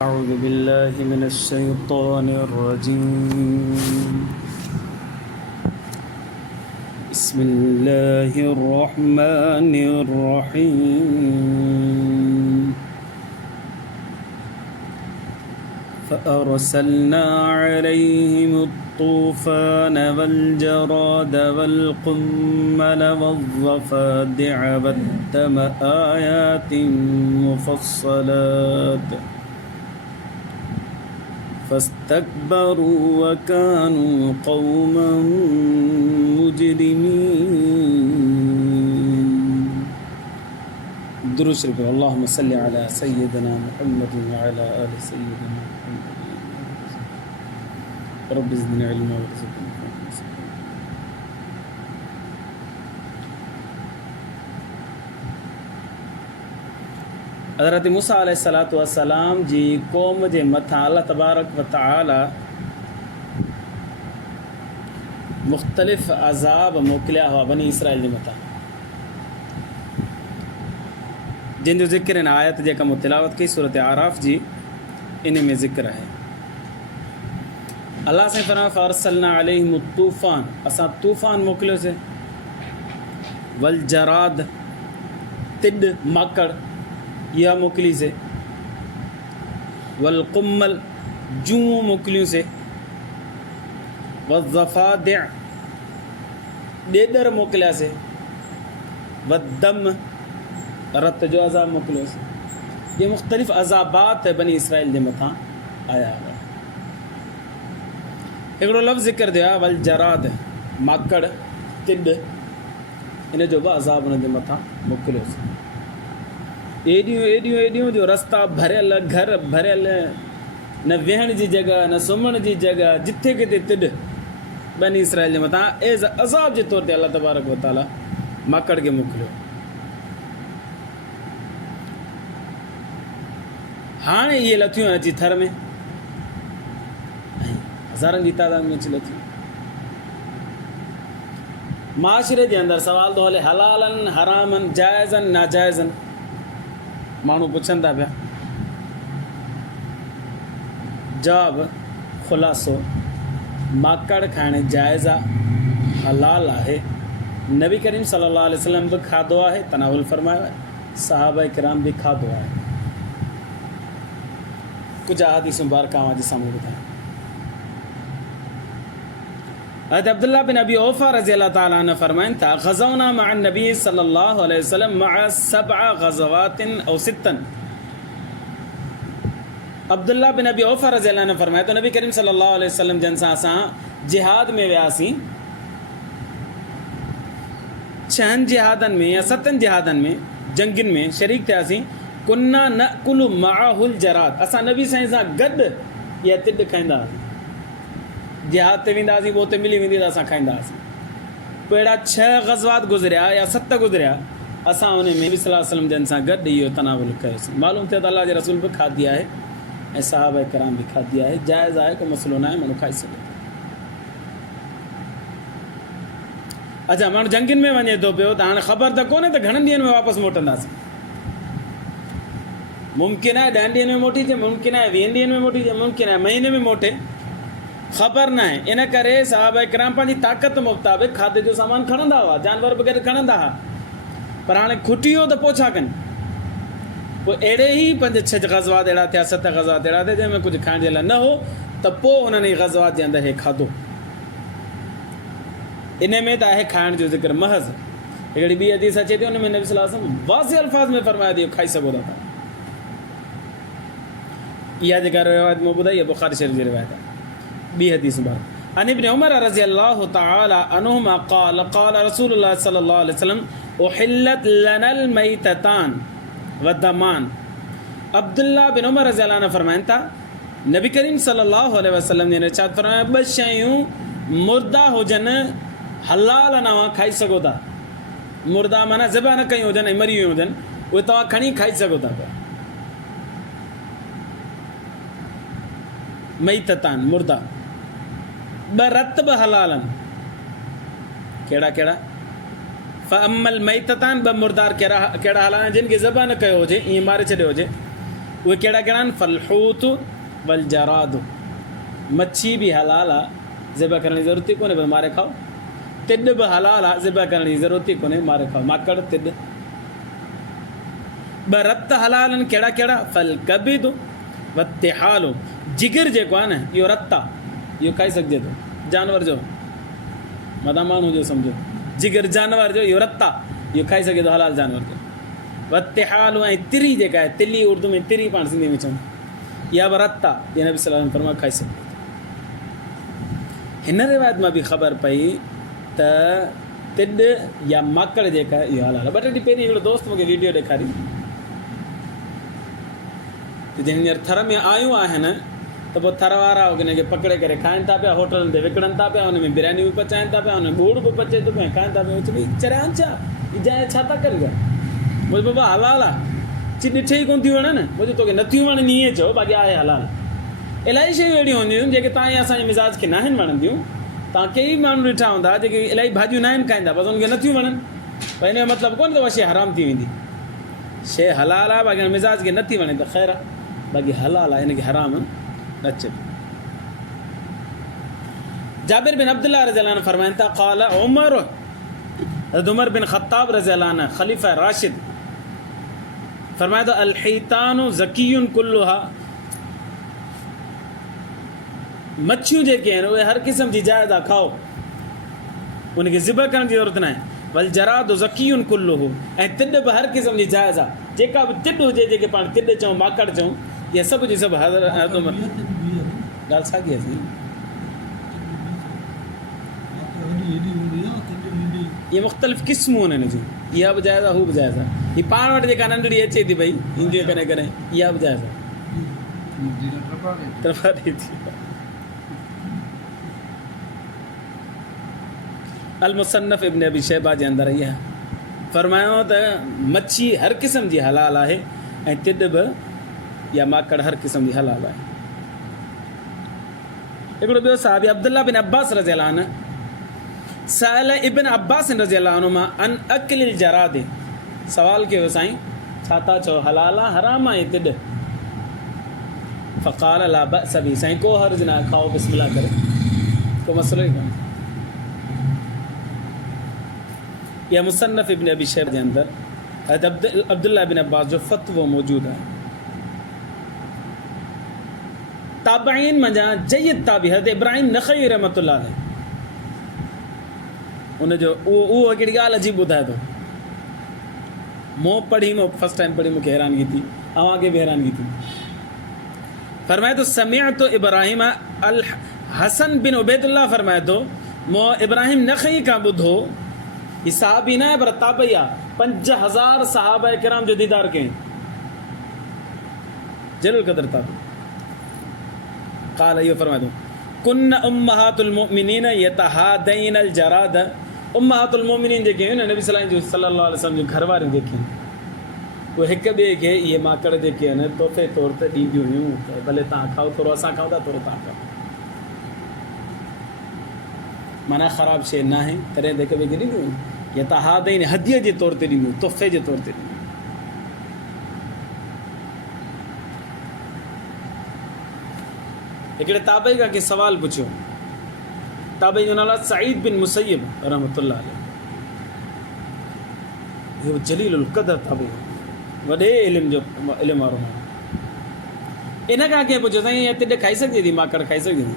أعوذ بالله من الشيطان الرجيم. بسم الله الرحمن الرحيم. فأرسلنا عليهم الطوفان والجراد والقمل والضفادع والدم آيات مفصلات فاستكبروا وكانوا قوما مجرمين. درود شريف. اللهم صل على سيدنا محمد وعلى آل سيدنا محمد. رب زدنا علما وارزقنا. हज़रत मूसा अलैहिस्सलातु वस्सलाम जी क़ौम जे मथां अल्लाह तबारक व तआला मुख़्तलिफ़ अज़ाब मोकिलिया हुआ बनी इसराइल जे मथां, जिन जो ज़िक्र इन आयत जेका मूं तिलावत कई सूरत आराफ़ जी, इन में ज़िक्र है। अल्लाह से फरमाया फ़अरसलना अलैहिम तूफ़ान, असां तूफ़ान मोकिलियोसीं, वल जराद तिड माकड़ यह मोकिली से, वल कुम्मल जूं मोकिलियूं से, वज़फ़ादिअ ॾेॾर मोकिलिया से, वदम रत जो अज़ाब मोकिलियो से। ये मुख़्तलिफ़ अज़ाबात बनी इसराइल जे मथां आया हुआ। हिकिड़ो लफ़्ज़ ज़िक्र थियो आहे वल जराद, माकड़ तिड, इन जो बि अज़ाब उन जे मथां मोकिलियो से। एॾियूं जो रस्ता भरियल, घर भरियल, न वेहण जी जॻह न सुम्हण जी जॻह, जिथे किथे तिड बनी इसराइल जे मथां एज़ अज़ाब जे तौर ते अल्लाह तबारक व तआला माकड़ खे मोकिलियो। हाणे इहे लथियूं आहिनि अची थर में, ऐं हज़ारनि जी तादाद में अची लथियूं। माशरे जे अंदरि सवाल थो हले हलालनि हरामनि, जाइज़नि नाजाइज़नि। माण्हू पुछनि था पिया, जवाब ख़ुलासो माकड़ खाइण जाइज़ आहे, हलाल आहे। नबी करीम सल्लल्लाहु अलैहि वसल्लम बि खाधो आहे, तनावुल फरमायो आहे, सहाबा किराम बि खाधो आहे। कुझु अहादीसूं बारका जे साम्हूं ॿुधायूं। हज़रत अब्दुल्लाह बिन अबी औफ़ा रज़ी अल्लाह ताला अन्हु फरमाइनि था, ग़ज़वना मअ नबी सल्लल्लाहु अलैहि वसल्लम मअ 7 ग़ज़वातिन औ 6। अब्दुल्लाह बिन अबी औफ़ा रज़ी अल्लाह अन्हु फरमाए तो नबी करीम सल्लल्लाहु अलैहि वसल्लम जन सां असां जिहाद में वियासीं, 6 जिहादनि में या 7 जिहादनि में, जंगनि में शरीक थियासीं। कुन्ना नअकुलु मअहुल जराद, असां नबी साईं सां गॾु इहा तिड खाईंदा हुआसीं। जिहाद ते वेंदा हुआसीं, ॿोते मिली वेंदी त असां खाईंदा हुआसीं। पोइ अहिड़ा 6 ग़ज़वात गुज़रिया या 7 गुज़रिया, असां उन में नबी सल्लल्लाहु अलैहि वसल्लम जन सां गॾु इहो तनावुल कयोसीं। मालूम थियो त अल्लाह जे रसूल बि खाधी आहे ऐं सहाबा किराम बि खाधी आहे। जाइज़ आहे, को मसइलो न आहे, माण्हू खाई सघे थो। अच्छा, माण्हू जंगनि में वञे थो पियो त हाणे ख़बर त कोन्हे त घणनि ॾींहंनि में वापसि मोटंदासीं। मुमकिन आहे 10 ॾींहंनि में मोटी अचे, मुमकिन आहे 20 ॾींहंनि में मोटी अचे, मुमकिन आहे महीने में मोटे, ख़बर न आहे। इन करे सहाबा किराम पंहिंजी ताक़त मुताबिक़ खाधे जो सामान खणंदा हुआ, जानवर बि गॾु खणंदा हुआ। पर हाणे खुटी वियो त पोइ छा कनि? पोइ अहिड़े ई 5-6 ग़ज़वात अहिड़ा थिया, 7 ग़ज़वात अहिड़ा थिया जंहिंमें कुझु खाइण जे लाइ न हो, त पोइ उन्हनि ग़ज़वात जे अंदरि हे खाधो। इन में त आहे खाइण जो ज़िक्र महज़। हिकिड़ी ॿी हदीस अचे थी, उन में नबी सल्लल्लाहु अलैहि वसल्लम वाज़े अल्फाज़ में फरमाया थी खाई सघो था। इहा जेका रिवायत मूं ॿुधाई आहे बुख़ारी शरीफ़ जी रिवायत आहे। ॿी हदीस बार अन इब्न उमर रज़ी अल्लाहु तआला अन्हुमा क़ाल क़ाल रसूलुल्लाह सल्लल्लाहु अलैहि वसल्लम उहिल्लत लनल मैततान व दमान। अब्दुल्लाह बिन उमर रज़ी अल्लाहु अन्हु फरमाइनि था, नबी करीम सल्लल्लाहु अलैहि वसल्लम ने इरशाद फरमाया, 2 शयूं मुर्दा हुजनि, हलाल न खाई सघो था। मुर्दा माना ज़िबा न कयूं हुजनि ऐं मरी वियूं हुजनि, उहे तव्हां खणी खाई सघो था पिया। मैततान मुर्दा, 2 रत बि हलाल आहिनि। कहिड़ा कहिड़ा? फ़अमल मैततान, 2 मुर्दार कहिड़ा हलाल आहिनि जिन खे ज़बह न कयो हुजे, ईअं मारे छॾियो हुजे, उहे कहिड़ा कहिड़ा आहिनि? फलहूत वल जराद, मच्छी बि हलाल आहे, ज़िबा करण जी ज़रूरत ई कोन्हे, पर मारे खाओ। तिॾ बि हलाल आहे, ज़िबा करण जी ज़रूरत ई कोन्हे, मारे खाओ। माकड़, तिॾ। ॿ रत हलाल आहिनि, कहिड़ा कहिड़ा? फल कबिद वतिहालो, जिगर जेको आहे न इहो रत आहे, इहो खाई सघिजे थो, जानवर जो, मदा माण्हू जो सम्झो, जिगर जानवर जो, इहो रत आहे, इहो खाई सघे थो, हलाल जानवर जो। वतिहालो ऐं तिरी जेका आहे, तिली उर्दू में तिरी पाण सिंधी में चऊं, इहा बि रत आहे, इहा नबी सल्लल्लाहु अलैहि वसल्लम फरमायो खाई सघे थो। हिन रिवायत मां बि ख़बर पई त तिॾ या माकड़ जेका आहे इहो हलाल आहे। ॿ टे ॾींहं पहिरीं हिकिड़ो दोस्त मूंखे वीडियो ॾेखारी, जंहिं हींअर थर में आयूं आहिनि त पोइ थर वारा हुनखे पकिड़े करे खाइनि था पिया, होटलनि ते विकिणनि था पिया, हुन में बिरयानी बि पचाइनि था पिया, हुन में ॻोड़ बि पचे थो पिया, खाइनि था पिया। चई चरियां छा जाइ छा था कनि पिया? मुंहिंजो बाबा हलाल आहे, चई ॾिठे ई कोन थी वणनि, मुंहिंजो तोखे नथियूं वणनि ईअं चओ, बाक़ी आहे हलाल। इलाही शयूं अहिड़ियूं हूंदियूं आहिनि जेके तव्हां असांजे मिज़ाज खे न आहिनि वणंदियूं। तव्हां कई माण्हू ॾिठा हूंदा जेके इलाही भाॼियूं न आहिनि खाईंदा, बसि हुनखे नथियूं वणनि, पर हिन जो मतिलबु कोन्हे त उहा शइ हराम थी वेंदी। शइ हलाल आहे, बाक़ी मिज़ाज खे नथी वणे त ख़ैरु आहे, बाक़ी हलाल आहे, हिनखे हराम न अचे। जाबिर बिन अब्दुल्लाह रज़ियल्लाहु अन्हु फरमाइनि था, क़ाल उमर, उमर बिन ख़त्ताब रज़ियल्लाहु अन्हु ख़लीफ़ा राशिद फरमाए थो, अल हितानु ज़कियुन कुल्लुहा, मच्छियूं जेके आहिनि उहे हर क़िस्म जी जाइज़ आहे, खाओ, उनखे ज़िबह करण जी ज़रूरत न आहे। वल जराद ज़कियुन कुल्लुहु, ऐं तिॾ बि हर क़िस्म जी जाइज़ आहे, जेका बि तिॾ हुजे, जेके पाण तिॾ चऊं, माकड़ चऊं, इहे सभु जी सभु ॻाल्हि साॻी आहे। इहे मुख़्तलिफ़ क़िस्मूं आहिनि हिन जूं, इहा बि जाइज़ आहे, हू बि जाइज़ आहे। हीअ पाण वटि जेका नंढड़ी अचे थी भई ईंदी कॾहिं कॾहिं, इहा बि जाइज़ आहे। अल मुसन्नफ़ इब्न अबी शैबा जे अंदरि इहा फरमायो त मच्छी हर क़िस्म जी हलाल आहे, ऐं तिॾ बि या माकड़ हर क़िस्म जी हलाल आहे। हिकिड़ो ॿियो साहबी अब्दुल्ला बिन अब्बास रज़ियल्लाहु अन्हु सअल इब्न अब्बास रज़ियल्लाहु अन्हुमा अन अक्लिल जराद, सवाल कयो साईं छा था चओ, हलाल आहे हराम आहे तिॾ? फ़क़ाल ला बअस बि, साईं को हर्ज न, खाओ बिस्मिल्लाह करे, को मसइलो ई कोन्हे। या मुसन्नफ़ इब्न अबी शैबा जे अंदरि अब्दुल्ला बिन अब्बास जो फ़तवो मौजूदु आहे। ताबईन मंझां जय्यद ताबी हज़रत इब्राहिम नख़ई रहमतुल्लाह अलैह, उनजो उहो हिकिड़ी ॻाल्हि अजीब ॿुधाए थो, मूं पढ़ी, मूं फस्ट टाइम पढ़ी, मूंखे हैरानगी थी, अव्हांखे बि हैरानगी थी। फरमाए थो समिअतु इब्राहिम अल हसन बिन उबैदुल्लाह फरमाए थो, मूं इब्राहिम नख़ई खां ॿुधो, ही सहाबी न आहे पर ताबई आहे, 5000 सहाबा किराम जो दीदार कयईं, जलील क़दर ताबई। क़ाल इहो फरमाए थो, कुन्न उम्महातुल मुमिनीन यतहादैन अल जराद, उम्महातुल मुमिनीन जेके आहिनि नबी सल्लल्लाहु अलैहि वसल्लम जो घर वारियूं जेके आहिनि, उहे हिक ॿिए खे इहे माकड़ जेके आहिनि तोहफ़े तौर ते ॾींदियूं हुयूं, त भले तव्हां खाओ, थोरो असां खाऊं था, थोरो तव्हां खाओ, माना ख़राबु शइ न आहे, तॾहिं त हिक ॿिए खे ॾींदियूं हुयूं, यतहादैन हदीअ जे तौर ते ॾींदियूं, तोहफ़े जे तौर ते ॾींदियूं। हिकिड़े ताबई खां कंहिं सवाल पुछियो, ताबई जो नालो सईद बिन मुसैयब रहमतुल्लाह अलैह, इहो जलीलुल क़दर ताबई, वॾे इल्म वारो माण्हू। इन खां कंहिं पुछियो, साईं इहा तिॾ खाई सघिजे थी, माकड़ खाई सघिजे थी?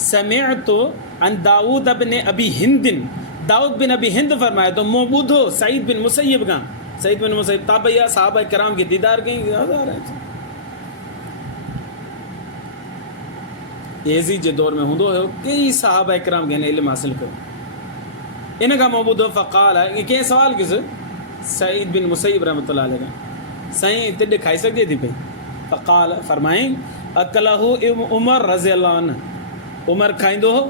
समिअतु अन दाऊद बिन अबी हिंदिन, दाऊद बिन अबी हिंद फरमाए थो, मूं ॿुधो सईद बिन मुसैयब खां, सईद बिन मुसैयब ताबई आहे, सहाबा किराम खे दीदार कयईं, यज़ीद जे दौर में हूंदो हुयो, कई सहाबा किराम खे हिन इल्मु हासिलु कयो। इन खां मूं ॿुधो फ़क़ाल आहे, कंहिं सवाल कयुसि सईद बिन मुसैयब रहमतुल्लाह अलैह, साईं तिॾ खाई सघिजे थी पई? फ़क़ाल फरमाईं अकलहु उमर रज़ियल्लाहु अन्हु, उमर खाईंदो हो,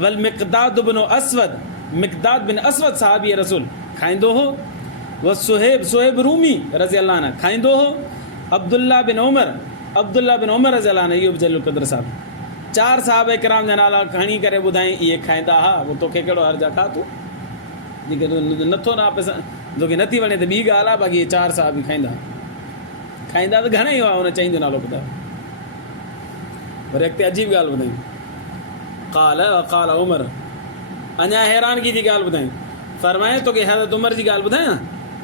वल मिक़दाद बिन असवद, मिक़दाद बिन असवद सहाबी रसूल खाईंदो हो, व सुहेब रूमी रज़ियल्लाहु अन्हु खाईंदो हो, अब्दुल्ला बिन उमर रज़ियल्लाहु अन्हु, इहो बि जलील क़दर साहब, 4 सहाबा किराम जा नाला खणी करे ॿुधाई, इहे खाईंदा हा, उहो तोखे कहिड़ो हर्ज आहे, खा तूं, जेके तूं नथो न तोखे नथी वणे त ॿी ॻाल्हि आहे, बाक़ी इहे 4 सहाबी खाईंदा। खाईंदा त घणेई हुआ, हुन चईं जो नालो ॿुधायो। वरी अॻिते अजीब ॻाल्हि ॿुधाई, क़ाल क़ाल उमर, अञा हैरानगी जी ॻाल्हि ॿुधाई, फरमाए तोखे हज़रत उमर जी ॻाल्हि ॿुधायां,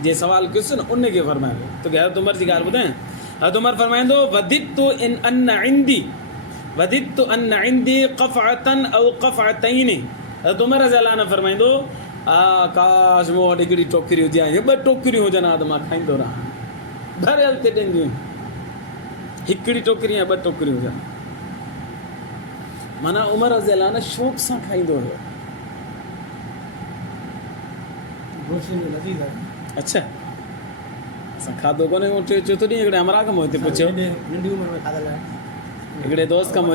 जे सवाल कयुसि न उनखे फरमायो तोखे हज़रत उमर जी ॻाल्हि ॿुधायां। हज़रत उमर फरमाईंदो वदितु इन अन इंदी क़फ़अतन औ क़फ़अतैनि। हज़रत उमर रज़ियल्लाहु अन्हु फरमाईंदो काश मूं वटि हिकिड़ी टोकरी हुजे या ॿ टोकरियूं हुजनि हा त मां खाईंदो रहां, भरियल ते ॾींदियूं, हिकिड़ी टोकरी या ॿ टोकरियूं हुजनि। माना उमर रज़ियल्लाहु अन्हु शौक़ सां खाईंदो हुयो। अच्छा, असां खाधो कोन्हे। चोथों ॾींहुं हिकिड़े हमरा खां मूं हिते पुछियो, हिकिड़े दोस्त खां मूं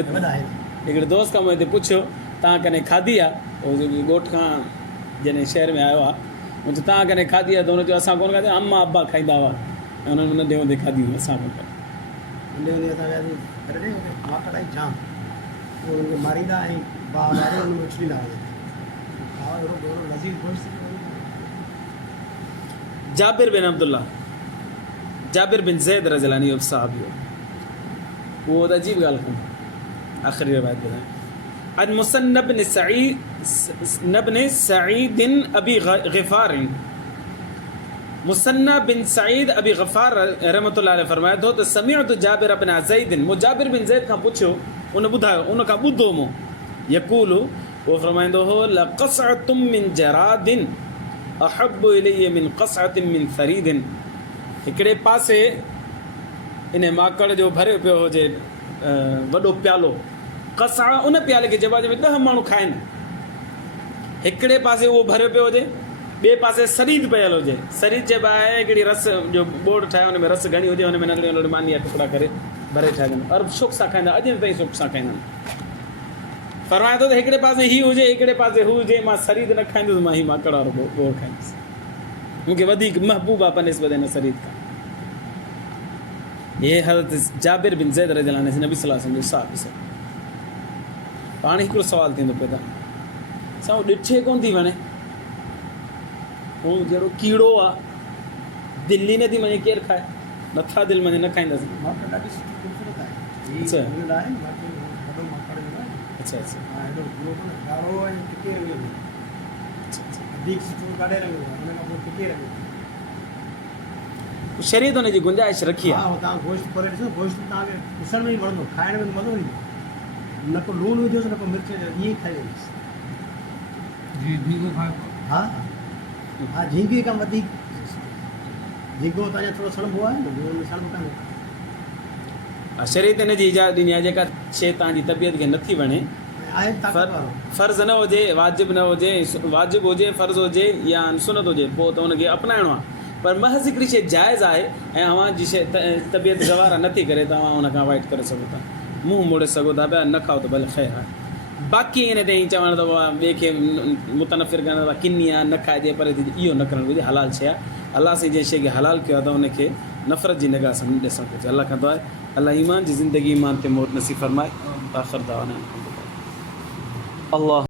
हिते पुछियो तव्हां कॾहिं खाधी आहे, ॻोठ खां जॾहिं शहर में आयो आहे, मूं चयो तव्हां कॾहिं खाधी आहे, त हुन चयो असां कोन खाधी, अम्मा अब्बा खाईंदा हुआ ऐं उन्हनि नंढे हूंदे खाधी हुई, असां कोन खाधी। जाबिर बिन अब्दुल्ला, जाबिर बिन ज़ैद रज़ियल्लाहु अन्हु साहब हुयो, वो त अजीब ॻाल्हि कोन्हे। आख़िरी रिवायत ॿुधाए, अन मुसन्नब बिन सईद अबी ग़िफ़ार, मुसन्नब बिन सईद अबी ग़िफ़ार रहमतुल्लाह अलैहि फरमाए थो त समिअतु जाबिर बिन ज़ैद, मूं जाबिर बिन ज़ैद खां पुछियो, उन ॿुधायो, उन खां ॿुधो मूं, यक़ूल, उहो फरमाईंदो हो लक़सअतुम मिन जरादिन अहब्बु इलैया मिन क़सअतिन मिन सरीदिन। हिकिड़े पासे इन माकड़ जो भरियो पियो हुजे वॾो प्यालो, कसा उन प्याले खे चइबो आहे जंहिंमें 10 माण्हू खाइनि, हिकिड़े पासे उहो भरियो पियो हुजे, ॿिए पासे सरीद पियल हुजे। सरीद चइबो आहे हिकिड़ी रस जो बोर्ड ठाहे हुन में रस घणी हुजे, हुन में नंढड़े नंढड़े मानी जा टुकड़ा करे भरे ठाहे ॾींदा, और शौक़ सां खाईंदा, अॼु ताईं शौक़ सां खाईंदा आहिनि। फरमाए थो त हिकिड़े पासे हीअ हुजे, हिकिड़े पासे हू हुजे, मां सरीद न खाईंदुसि, मां हीअ माकड़ वारो बोर खाईंदुसि, मूंखे वधीक महबूब आहे बनिस्बत हिन सरीद खां। ये हज़रत जाबिर बिन ज़ैद रज़ियल्लाहु अन्हु नबी सल्लल्लाहु अलैहि वसल्लम जो साहब। पाण हिकिड़ो सुवालु थींदो पियो त असां ॾिठे कोन थी वञे, हू जहिड़ो कीड़ो आहे, दिल्ली न थी वञे, केरु खाए, नथा दिलि वञे, न खाईंदासीं। अच्छा अच्छा अच्छा, शरीयत हुन जी गुंजाइश रखी आहे। गोश्त खोले ॾिसो, गोश्त तव्हांखे ॾिसण में ई वणंदो, खाइण में मज़ो ईंदो, न को लूणु विझोसि न को मिर्च, ईअं ई खाई वेंदुसि। हा हा, झींगे खां वधीक झींगो त अञा थोरो सणबो आहे न, सणबो कान्हे। शरीयत हिन जी इजाज़त ॾिनी आहे, जेका शइ तव्हांजी तबियत खे नथी वणे, फ़र्ज़ न हुजे, वाजिब न हुजे, वाजिब हुजे, फ़र्ज़ हुजे या सुनत हुजे, पोइ त हुनखे अपनाइणो आहे। पर महज़ हिकिड़ी शइ जाइज़ आहे ऐं अव्हांजी शइ तबियत गवारा नथी करे, तव्हां हुन खां अवॉइड करे सघो था, मुंहुं मोड़े सघो था पिया, न खाओ त भले ख़ैरु आहे। बाक़ी इन ते चवण त ॿिए खे मुतनफ़िर करण त किनी आहे, न खाइजे, पर इहो न करणु घुरिजे, हलाल शइ आहे। अलाह साईं जंहिं शइ खे हलाल कयो आहे त उनखे नफ़रत जी निगाह सां ॾिसणु घुरिजे। अलाह खां दुआ आहे अलाह ईमान जी ज़िंदगी ईमान ते मौत नसीब फरमाए। आख़िर दावाना अल्लाह।